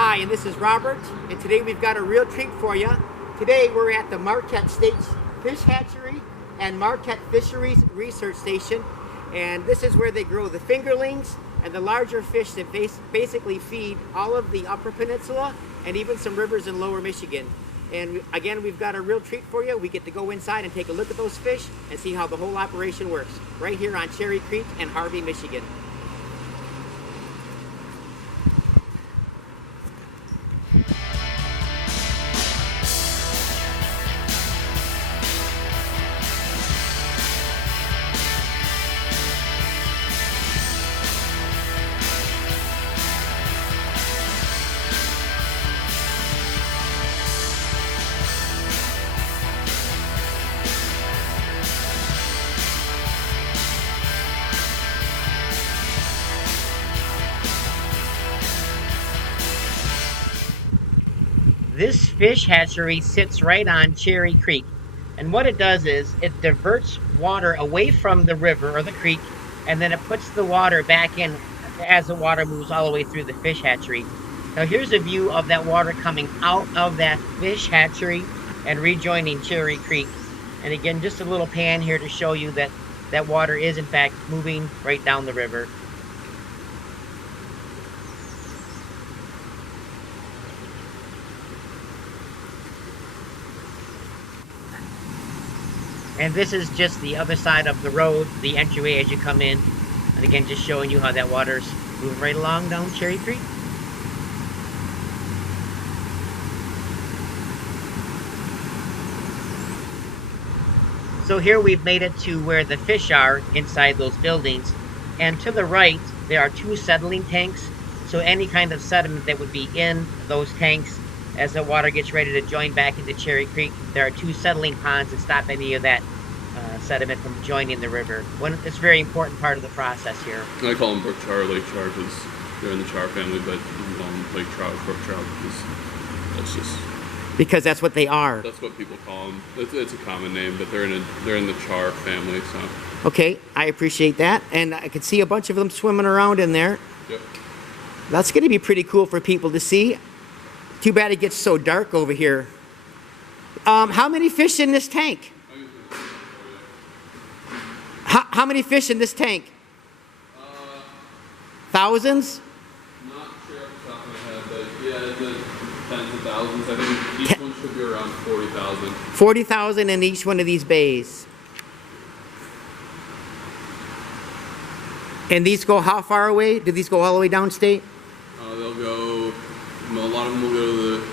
Hi, and this is Robert, and today we've got a real treat for you. Today we're at the Marquette State Fish Hatchery and Marquette Fisheries Research Station, and this is where they grow the fingerlings and the larger fish that basically feed all of the Upper Peninsula and even some rivers in Lower Michigan. And again, we've got a real treat for you. We get to go inside and take a look at those fish and see how the whole operation works right here on Cherry Creek in Harvey, Michigan. This fish hatchery sits right on Cherry Creek, and what it does is it diverts water away from the river or the creek, and then it puts the water back in as the water moves all the way through the fish hatchery. Now here's a view of that water coming out of that fish hatchery and rejoining Cherry Creek. And again, just a little pan here to show you that that water is in fact moving right down the river. And this is just the other side of the road, the entryway as you come in. And again, just showing you how that water's moving right along down Cherry Creek. So here we've made it to where the fish are inside those buildings. And to the right, there are two settling tanks. So any kind of sediment that would be in those tanks as the water gets ready to join back into Cherry Creek, there are two settling ponds that stop any of that sediment from joining the river. It's a very important part of the process here. I call them brook char, lake char, because they're in the char family, but you can call them lake trout, brook trout, because that's what they are. That's what people call them. It's a common name, but they're in the char family. So. Okay, I appreciate that, and I can see a bunch of them swimming around in there. Yep. That's going to be pretty cool for people to see. Too bad it gets so dark over here. How many fish in this tank? How many fish in this tank? Thousands? Not sure off the top of my head, but yeah, in the tens of thousands. I think each one should be around 40,000. 40,000 in each one of these bays. And these go how far away? Do these go all the way downstate? They'll go. A lot of them will go to the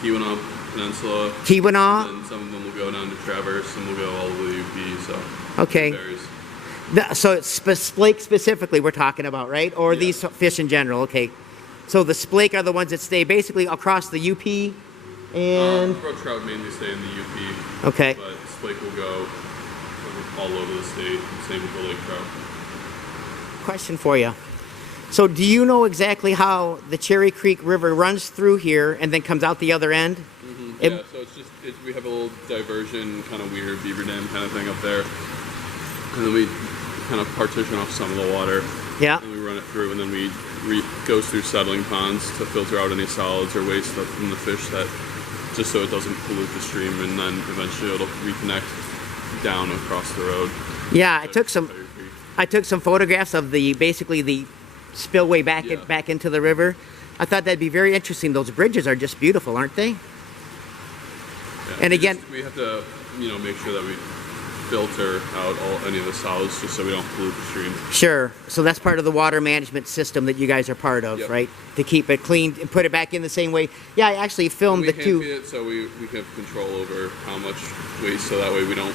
Keweenaw Peninsula. Keweenaw? And some of them will go down to Traverse, some will go all the way to UP. So okay. It varies. So it's splake specifically we're talking about, right? Or yeah. These fish in general, okay. So the splake are the ones that stay basically across the UP and... brook trout mainly stay in the UP. Okay. But splake will go all over the state, same with the lake trout. Question for you. So do you know exactly how the Cherry Creek River runs through here and then comes out the other end? Mm-hmm. Yeah, so we have a little diversion, kind of weird beaver dam kind of thing up there. And then we kind of partition off some of the water. Yeah. And we run it through, and then we goes through settling ponds to filter out any solids or waste stuff from the fish, that just so it doesn't pollute the stream, and then eventually it'll reconnect down across the road. Yeah, I took some photographs of basically the spillway back into the river. I thought that'd be very interesting. Those bridges are just beautiful, aren't they? Yeah, and again, we have to, make sure that we filter out any of the solids just so we don't pollute the stream. Sure. So that's part of the water management system that you guys are part of, yep. Right? To keep it clean and put it back in the same way. Yeah, I actually filmed the two. We hand feed it so we can have control over how much waste, so that way we don't...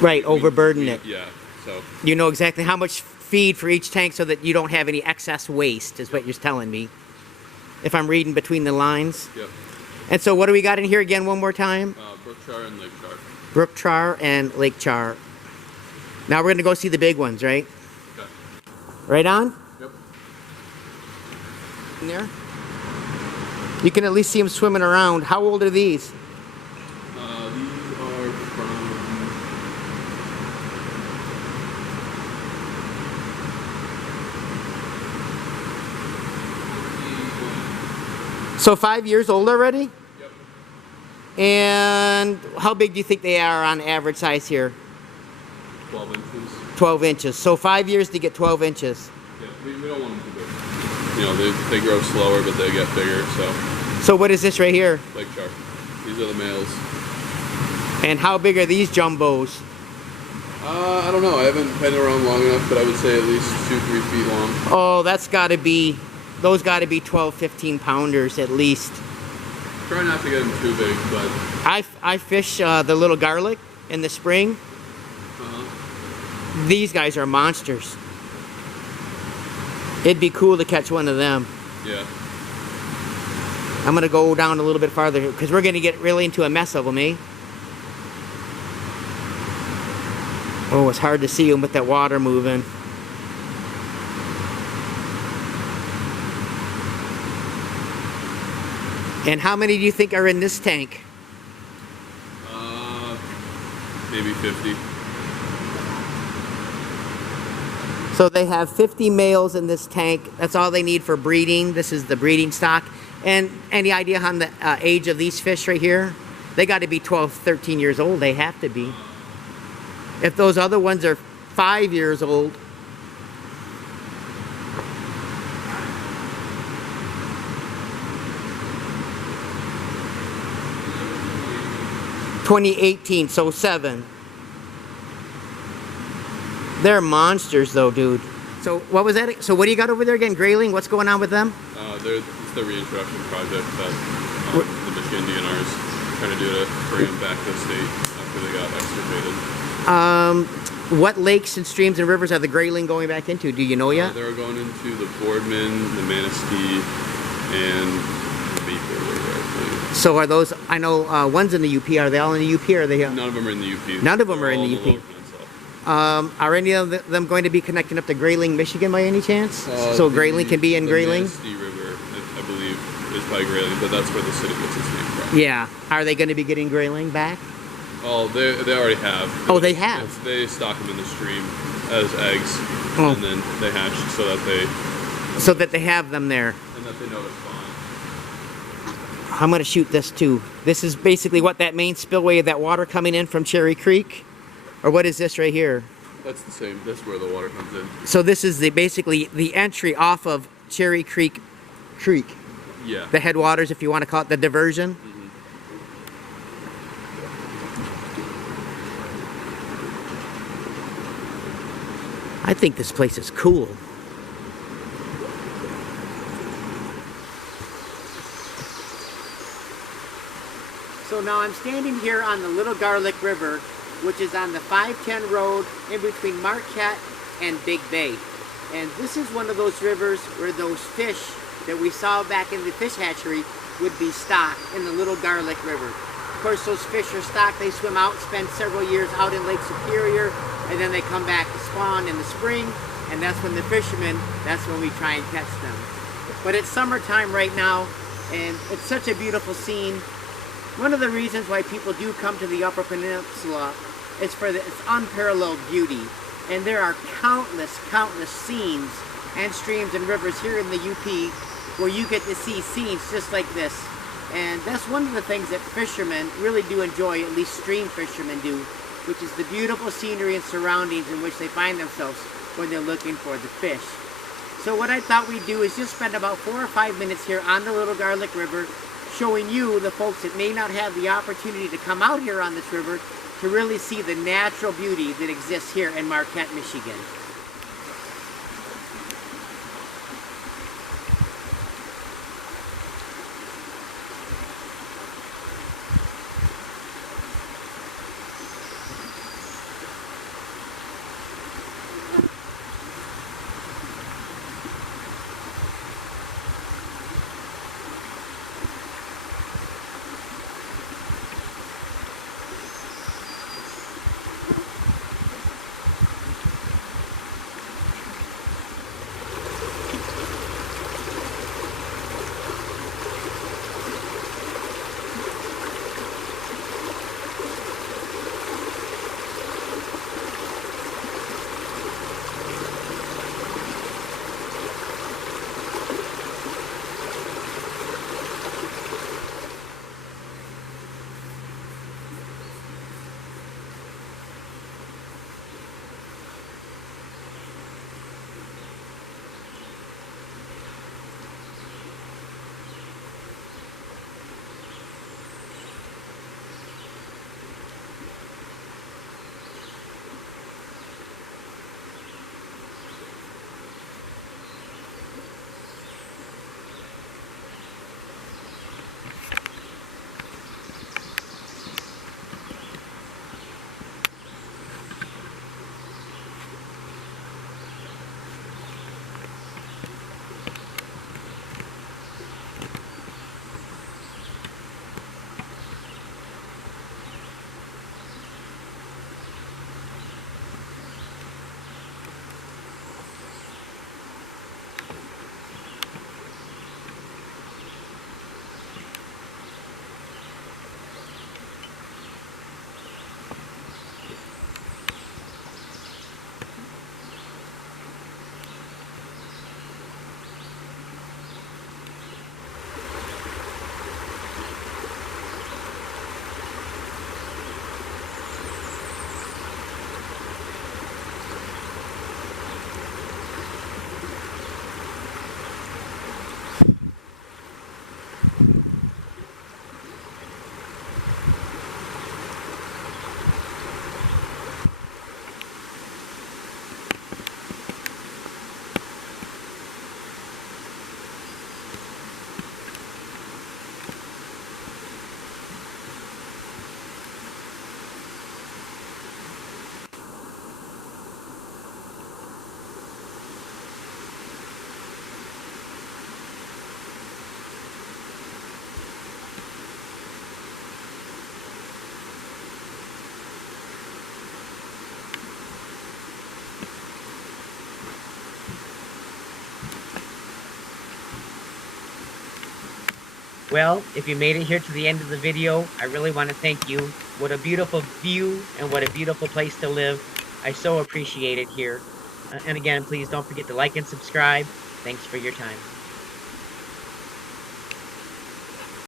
Right, overburden it. Yeah, so... You know exactly how much feed for each tank so that you don't have any excess waste, is what you're telling me. If I'm reading between the lines. Yep. And so what do we got in here again one more time? Brook char and lake char. Brook char and lake char. Now we're going to go see the big ones, right? Okay. Right on? Yep. In there? You can at least see them swimming around. How old are these? These are from... So 5 years old already? Yep. And how big do you think they are on average size here? 12 inches. 12 inches. So 5 years to get 12 inches. Yeah, we don't want them too big. You know, they grow slower, but they get bigger, so. So what is this right here? Lake shark. These are the males. And how big are these jumbos? I don't know. I haven't been around long enough, but I would say at least 2-3 feet long. Oh, that's got to be, those got to be 12, 15 pounders at least. Try not to get them too big, but. I fish the little garlic in the spring. These guys are monsters. It'd be cool to catch one of them. Yeah. I'm going to go down a little bit farther because we're going to get really into a mess of them, eh? Oh, it's hard to see them with that water moving. And how many do you think are in this tank? Maybe 50. So they have 50 males in this tank. That's all they need for breeding. This is the breeding stock. And any idea on the age of these fish right here? They got to be 12, 13 years old. They have to be. If those other ones are 5 years old. (2018), so 7. They're monsters though, dude. So what was that? So what do you got over there again? Grayling? What's going on with them? It's the reintroduction project that the Michigan DNR is trying to do to bring them back to the state after they got extirpated. What lakes and streams and rivers are the grayling going back into? Do you know yet? They're going into the Boardman, the Manistee, and the Vapor River, I believe. So are those, I know one's in the UP. Are they all in the UP or are they? None of them are in the UP. None of them They're are in all the Lower UP. Peninsula. Are any of them going to be connecting up to Grayling, Michigan by any chance? So Grayling can be in Grayling? The Manistee River, I believe, is by Grayling, but that's where the city gets its name from. Yeah. Are they going to be getting Grayling back? Oh, they already have. Oh, they have? They stock them in the stream as eggs, Oh. and then they hatch so that they have them there. and that they know to spawn. I'm going to shoot this too. This is basically what that main spillway of that water coming in from Cherry Creek? Or what is this right here? That's the same. That's where the water comes in. So this is basically the entry off of Cherry Creek. Yeah. The headwaters, if you want to call it, the diversion. Mm-hmm. I think this place is cool. So now I'm standing here on the Little Garlic River, which is on the 510 road in between Marquette and Big Bay. And this is one of those rivers where those fish that we saw back in the fish hatchery would be stocked in the Little Garlic River. Of course, those fish are stocked, they swim out, spend several years out in Lake Superior, and then they come back to spawn in the spring, and that's when the fishermen, that's when we try and catch them. But it's summertime right now, and it's such a beautiful scene. One of the reasons why people do come to the Upper Peninsula is for its unparalleled beauty. And there are countless scenes and streams and rivers here in the UP where you get to see scenes just like this. And that's one of the things that fishermen really do enjoy, at least stream fishermen do, which is the beautiful scenery and surroundings in which they find themselves when they're looking for the fish. So what I thought we'd do is just spend about 4 or 5 minutes here on the Little Garlic River, showing you, the folks that may not have the opportunity to come out here on this river, to really see the natural beauty that exists here in Marquette, Michigan. Well, if you made it here to the end of the video, I really want to thank you. What a beautiful view and what a beautiful place to live. I so appreciate it here. And again, please don't forget to like and subscribe. Thanks for your time.